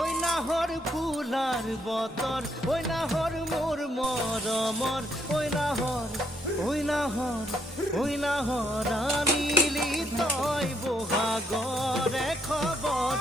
ওই নাহর ফুলার বতর, ওই নাহর মোর মরমর, ওই নাহর, ওই নাহর, ওই নাহর আনিলি তই বহাগরে খবর।